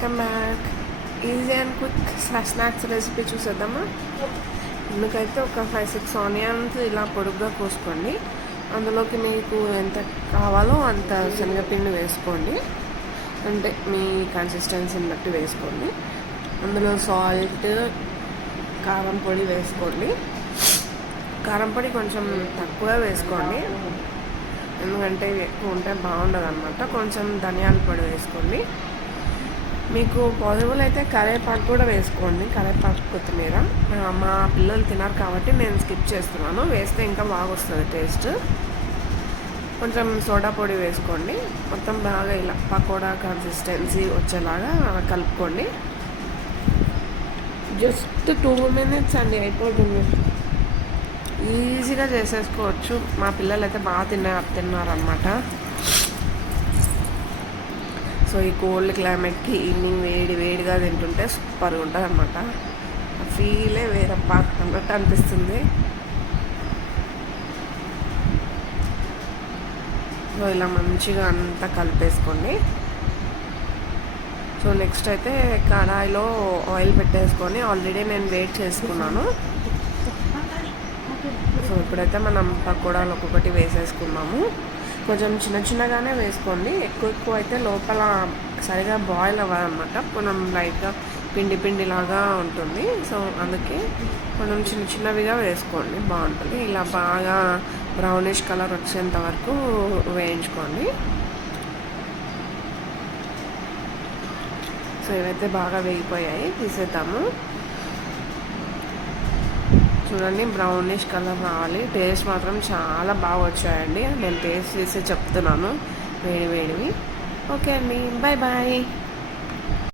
Welcome back. Easy and quick snacks recipe చూసేద్దామా. ఎందుకైతే ఒక 5-6 onions ఇలా పొడుగ్గా కోసుకోండి. అందులోకి మీకు ఎంత కావాలో అంత శనగపిండి వేసుకోండి, అంటే మీ కన్సిస్టెన్సీని బట్టి వేసుకోండి. అందులో సాల్ట్, కారం పొడి వేసుకోండి. కారం పొడి కొంచెం తక్కువ వేసుకోండి, ఎందుకంటే ఎక్కువ ఉంటే బాగుండదు అనమాట. కొంచెం ధనియాల పొడి వేసుకోండి. మీకు పాసిబుల్ అయితే కరివేపాకు కూడా వేసుకోండి, కరివేపాకు కొత్తిమీర. మా పిల్లలు తిన్నారు కాబట్టి నేను స్కిప్ చేస్తున్నాను, వేస్తే ఇంకా బాగా వస్తుంది టేస్ట్. కొంచెం సోడా పొడి వేసుకోండి. మొత్తం బాగా ఇలా పకోడా కన్సిస్టెన్సీ వచ్చేలాగా కలుపుకోండి. జస్ట్ 2 minutes అండి, అయిపోతుంది. ఈజీగా చేసేసుకోవచ్చు. మా పిల్లలు అయితే బాగా తిన్నారనమాట. సో ఈ కోల్డ్ క్లైమేట్కి ఈవినింగ్ వేడిగా తింటుంటే సూపర్గా ఉంటుంది అనమాట. ఆ ఫీలే వేరప్ప అన్నట్టు అనిపిస్తుంది. సో ఇలా మంచిగా అంతా కలిపేసుకోండి. సో నెక్స్ట్ అయితే కడాయిలో ఆయిల్ పెట్టేసుకొని ఆల్రెడీ నేను వేడి చేసుకున్నాను. సో ఇప్పుడైతే మనం పకోడాలు ఒక్కొక్కటి వేసేసుకున్నాము. కొంచెం చిన్నగానే వేసుకోండి, ఎక్కువ అయితే లోపల సరిగా బాయిల్ అవ్వదన్నమాట. మనం లైట్గా పిండిలాగా ఉంటుంది. సో అందుకే కొంచెం చిన్నవిగా వేసుకోండి, బాగుంటుంది. ఇలా బాగా బ్రౌనిష్ కలర్ వచ్చేంత వరకు వేయించుకోండి. సో ఇవైతే బాగా వేగిపోయాయి, తీసేద్దాము. చూడండి, బ్రౌనిష్ కలర్ రావాలి. టేస్ట్ మాత్రం చాలా బాగా వచ్చాయండి. నేను టేస్ట్ చేసి చెప్తున్నాను, వేడివి. ఓకే అండి, బాయ్.